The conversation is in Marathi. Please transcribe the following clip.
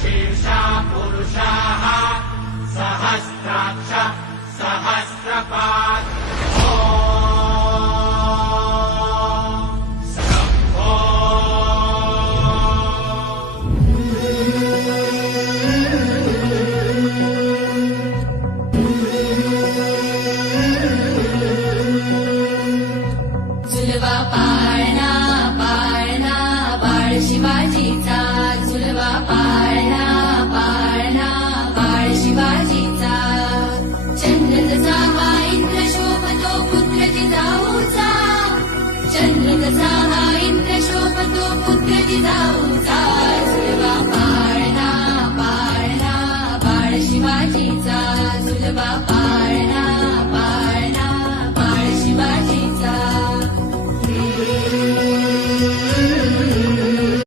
शीर्षा पुरुषाः सहस्राक्ष सहस्रपात् शम्भो झुलवा पाळणा पाळणा बाळ शिवाजीचा झुलवा पाळणा पाळणा बाळ शिवाजीचा चंद्र तसा हा इंद्र शोभतो पुत्र जिजाऊचा चंद्र तसा हा इंद्र शोभतो पुत्र जिजाऊचा झुलवा पाळणा पाळणा बाळ शिवाजीचा झुलवा